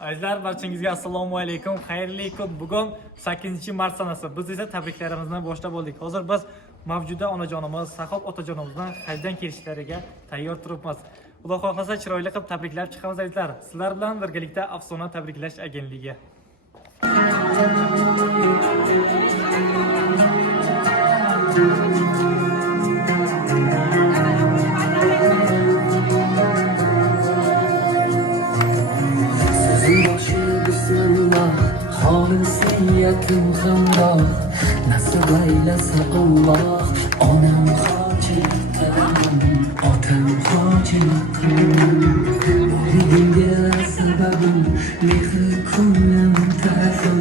Azizlar, barchangizga assalomu alaykum, xayrli kun. Bugun 8-mart sanasi. Biz esa tabriklarimizni boshlab oldik. Hozir biz mavjuda onajonimiz, Saxob otajonimizni hajdan kelishlariga tayyor turibmiz. Xudo xohlasa chiroyli qilib tabriklab chiqamiz azizlar. Sizlar bilan birgalikda Afsona tabriklash agentligi. Xolis niyatim hamroh, nasib aylasa Alloh. Onam hoji qilaman, otam hoji qilaman. Bugunga sababim mehri ko'nglim ta'zim,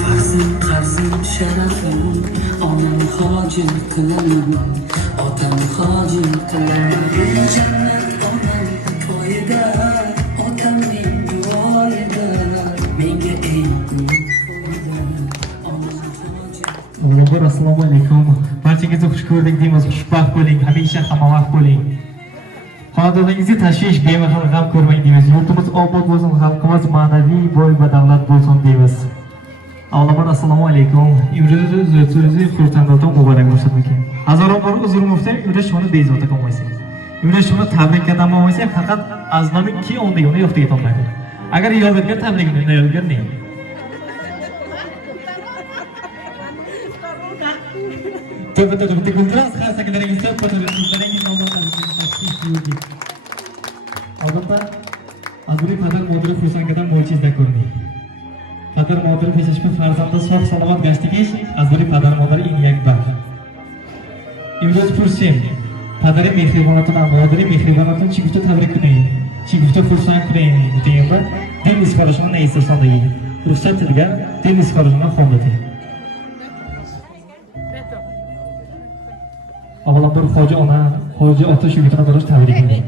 farzim qarzim sharafim. Onam hoji qilaman, otam hoji qilaman. Jannat onam poyida, otamning duoyida. Menga eng Avvalambor assalomu alaykum. Barchangizni xush ko'rdik deymiz. Xushbaxt bo'ling, hamisha hamavaqt bo'ling. Xonadoningizga tashvish, bemahal g'am ko'rmang deymiz. Yurtimiz obod bo'lsin, xalqimiz ma'naviy boy va davlat bo'lsin deymiz. Avvalambor assalomu alaykum. Imro'zingizni xursandlikdan muborak bo'lsin ekan. Hazoron bor uzr mufta, unda shuni bezovta qilmaysiz. Unda shuni tabrikdan olmaysiz, faqat aznami ki onda yo'q yo'q degan olmaydi. Agar yolg'izga tabrikni yolg'irning. To'pda guldiraz xarsakalaringiz to'pda-to'pdalaringiz nomlaringiz albatta azburi qadar modri xursandlikdan mo'jizda ko'rdik. Qadar modri peshashma farzandi sog' salomat gashtigish azburi qadar modri iniyak baxt. Imroz Pursim qadari mehribonatun modri mehribonatun chigifta tabrik qiling. Chigifta xursand qiling deyimda dil isqorishini neysa sondagi. Ruxsat tilgan dil isqorishini xondati. Avvalambor hoji ona, hoji ota shugitini borish tabrik qiling.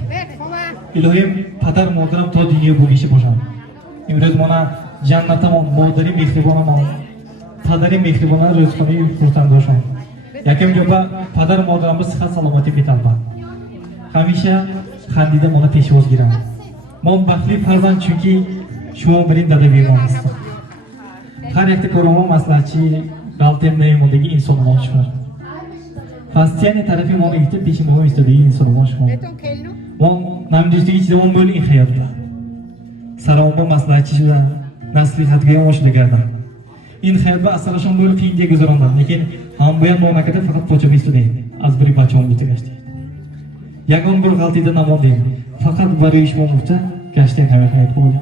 Ilohim padar modaram to dunyo bo'lishi bosham. Imroz mana jannatamon modari mehribonamon. Padari mehribona rizqini xursand bo'lsin. Yakim jo'ba padar modaramni sihat salomati betalman. Hamisha xandida mana peshvoz giram. Men baxtli farzand chunki shuma bilan dada bemormiz. Har yakta ko'raman maslahatchi, galtemdagi insonlar chiqar. Fastiani tarafi mona yetib beshimga istadiği insonlar chiqar. Men namdishdagi chidamon bo'ling hayotda. Saromba maslahatchi va nasihatga yo'shligardan. In hayotda asarashon bo'lib qiyinga guzaronman, lekin ham bu ham mamlakatda faqat pochami istadim. Azbiri bachon bitgashdi. Yagon bir g'altida namodim. Faqat barish momutda gashten hayot bo'ldi.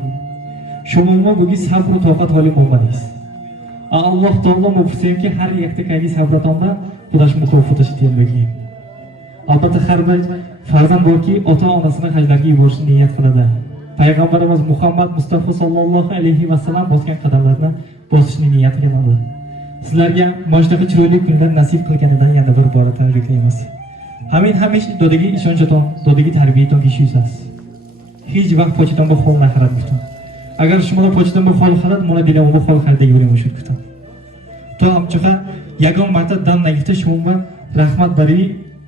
Shomolma bugi sabr va toqat holi bo'lmadingiz. Alloh taolo mufsimki har yakta kavi sabratonda Xudosh mukofotlashi tiyilmagan. Albatta har bir farzand borki, ota-onasini hajlarga yuborishni niyat qiladi. Payg'ambarimiz Muhammad Mustafa sallallohu alayhi va sallam bosgan qadamlarni bosishni niyat qiladi. Sizlarga majdaqa chiroyli kunlar nasib qilganidan yana bir bora tabriklaymiz. Hamish dodagi ishonchaton, dodagi tarbiyaton kishi yuzasiz. Hech vaqt pochidan bu xol nahrat kutum. Agar shimola pochidan bu xol xalat, mana dilam bu xol xalda yuring o'sha kutum. To amchiqa yagon marta dan nagifta shumba rahmat bari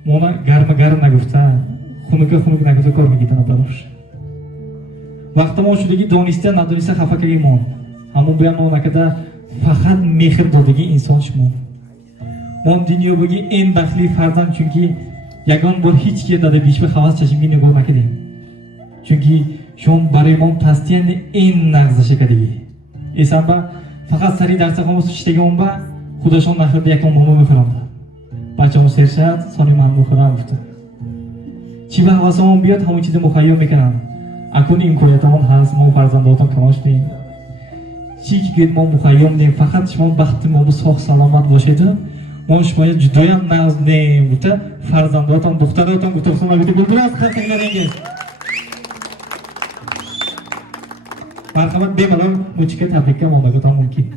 mona garma nagifta xunuka nagifta ko'rga ketana tarosh. Vaqtim o'shudagi donista nadonista xafa kelgan. Ammo bu ham onakada faqat mehr dodagi inson shmo. Mon dunyodagi eng baxtli farzand chunki yagon bir hech yerda beshba havas chashimga nig'o'makidi. Chunki shon barimon pastiyani eng nag'zishi kadigi. Esamba faqat sari darsaxonimiz ishlagan ba Xudoshon nahrida yakon momo muhramda. Barchamiz sershad, soniman muhramdi. Chiba havason biyot hamuchida muhayyom ekan. Akuni imkoniyatimon has mo farzandotam kamoshdi. Chik getmon muhayyom ne faqat shmon baxtim bu sog' salomat bo'lishadi. Mon shmoya judoyam nazne buta farzandotam doktoratam o'toqsona bitib bo'ldiras qilganlaringiz. Marhamat bemalol muchika tabrikka mo'magotam mumkin.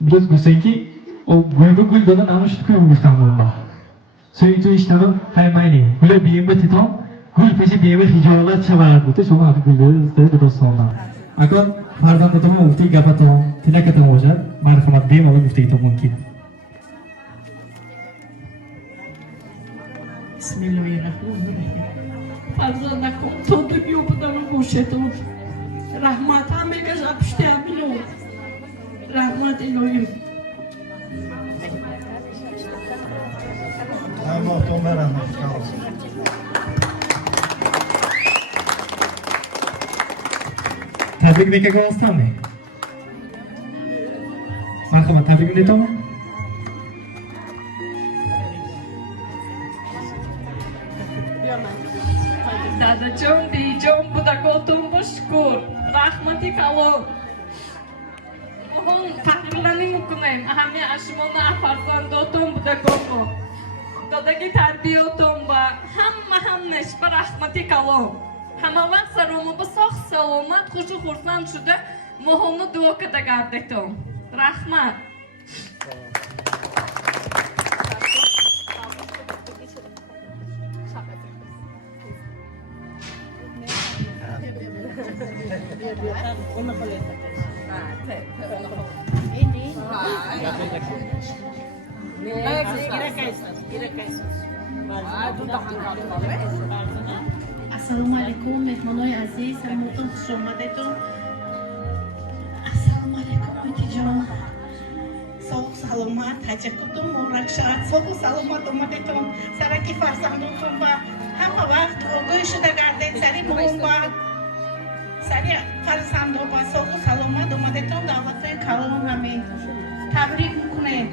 Biraz güzelki o gül dolan amış tutuyor İstanbul'da. Söyle işlerim kaymaylı. Güle biyembe titan, gül peşi biyembe hicalar çabalar bu. Şu an gülleri istedim de sonra. Akan farzan tutumu mufti gapatom, tinakatom olacak. Marhamat biyem olur mufti itu mungkin. Bismillahirrahmanirrahim. Farzandakom to'dib yo'pidan bo'shadim. Rahmat hammaga zapishtabilu. Rahmat iloyim. Tebrik nekaga olsanmi? Marhamat, tabrikni aytaman. Dadajon, dijon, budakotum bushkur. Rahmati kalom. Oğlum fakirlerini mukunayım. Ahami aşımona farzandotum budakotu. Dadagi tarbiyotum ba. Hamma şifa rahmati kalom. Hamma vaqt saromu bu sog' salomat, xushi xursand shuda muhimni duo qadagarditum. Rahmat. Assalomu alaykum mehmonlar aziz, hammaton xush omadetun. Assalomu alaykum otajon. Sog' salomat, hajakutum murakshad, sog' salomat omadetun. Saraki farzandotum va hamma vaqt o'g'ishida gardet sari muhimba. Sari farzandom va sog' salomat omadetun da'vatay kalom hamin. Tabrik mikunam.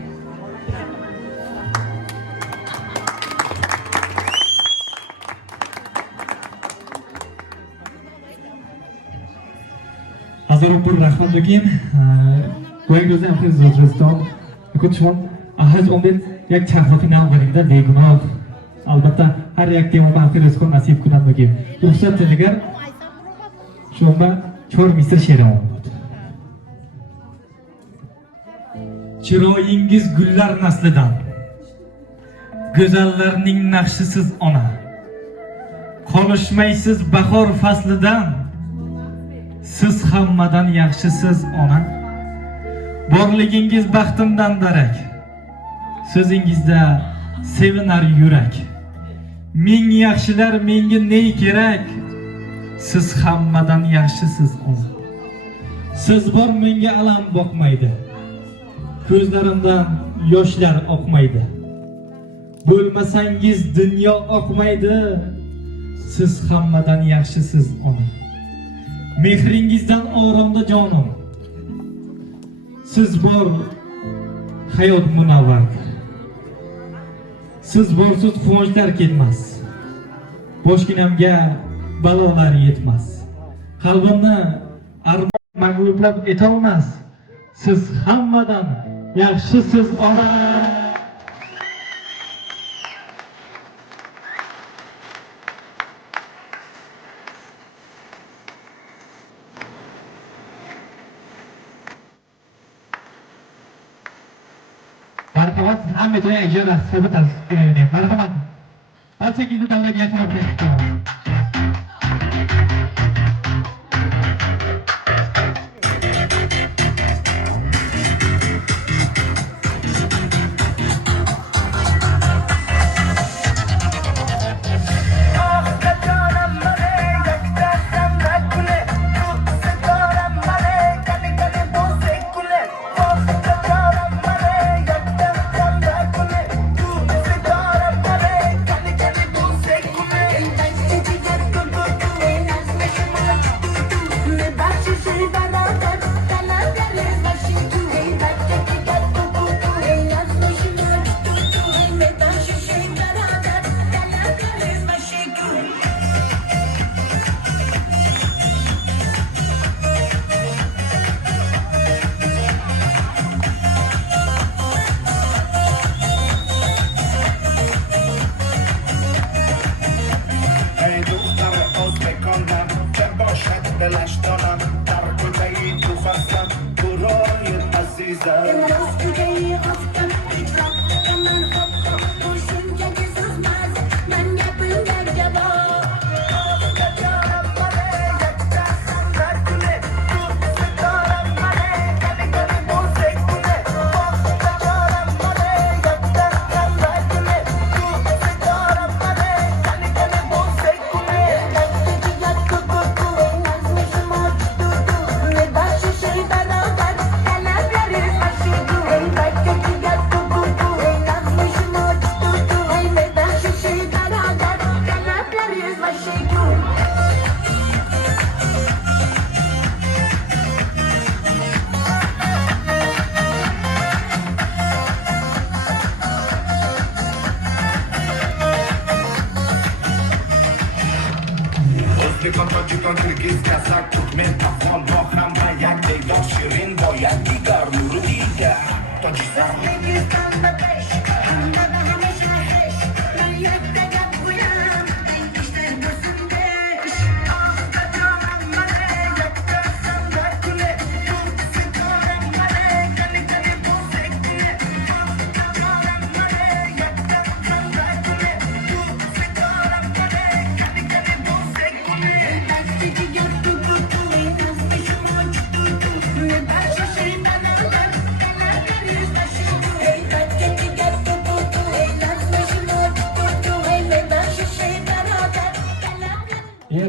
Hazır bir rahmat dokin. Koyun gözüm hepiniz zodroston. Akut şu an ahaz ondan yak çarpı final varında begunav. Albatta her yak tema bahsi rızkı nasip kunan dokin. Ruhsat teligar. Şu anda çor misir şerim oldu. Chiroyingiz gullar naslidan. Go'zallarning naqshisiz ona. Qolishmaysiz bahor faslidan. Siz hammadan yaxshisiz ona. Borligingiz baxtimdan darak. So'zingizda sevinar yurak. Ming yaxshilar menga ne kerak? Siz hammadan yaxshisiz ona. Siz bor menga alam boqmaydi. Ko'zlarimdan yoshlar oqmaydi. Bo'lmasangiz dunyo oqmaydi. Siz hammadan yaxshisiz ona. Mehringizdan oromda jonim. Siz bor hayot munavvar. Siz borsiz quvonchlar ketmas. Boshginamga balolar yetmas. Qalbimni armon mag'lublab etolmas. Siz hammadan yaxshisiz ona. marhamat, hammaga ijro rahbari tavsiya marhamat. Barcha kizlar davlatga yetib O'zbekiston, Tojikiston, Kirgiz, Kazak, Turkmen, Afg'on, Bahram, Bayak, Deydoq, Shirin, Boyak, Igar, Nuriya, Tojikiston.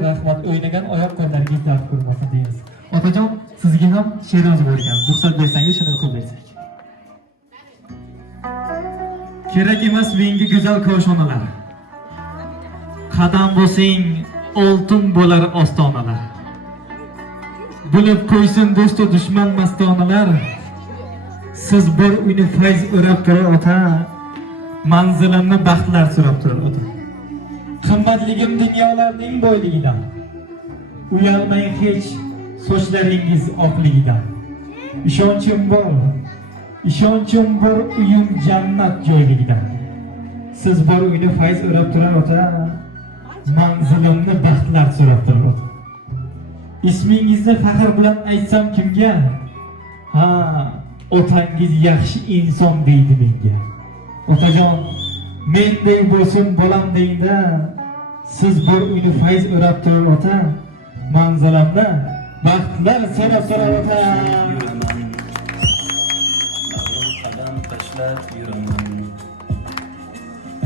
Rahmat, o'ynagan oyoq qo'llariga dard ko'rmasin deymiz. Otajon, sizga ham she'r yozib o'rgan. Ruxsat bersangiz shuni o'qib bersak. Kerak emas menga go'zal koshonalar. Qadam bosing, oltin bo'lar ostonalar. Bilib qo'ysin do'stu dushman mastonalar. Siz bir uyni fayz o'rab turar ota, manzilimni baxtlar so'rab turar ota. Qimmatligim dunyolarning boyligidan, uyalmang hech sochlaringiz oqligidan. Ishonchim bor uyim jannat joyligidan. Siz bor uyni fayz o'rab turar ota, manzilimni baxtlar so'rab turar ota. Ismingizni faxr bilan aytsam kimga? Ha, otangiz yaxshi inson deydi menga. Otajon, menday bo'lsin bolam deydi. Siz bor uyni fayz o'rab turar ota, manzilimni baxtlar so'rab turar ota. Qadam tashlab yuraman.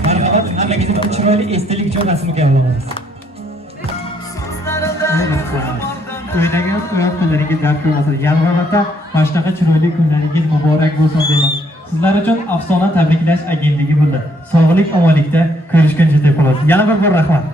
Marhamat, hammaga chiroyli esdalik uchun rasmga olamiz. O'ynagan oyoq qo'llaringiz dard ko'rmasin. Yalvarata mana shunaqa chiroyli kunlaringiz muborak bo'lsin deyman. Sizlar uchun afsona tabriklash agentligi bo'ldi. Sog'lik, omonlikda ko'rishguncha deb qolamiz. Yana bir rahmat.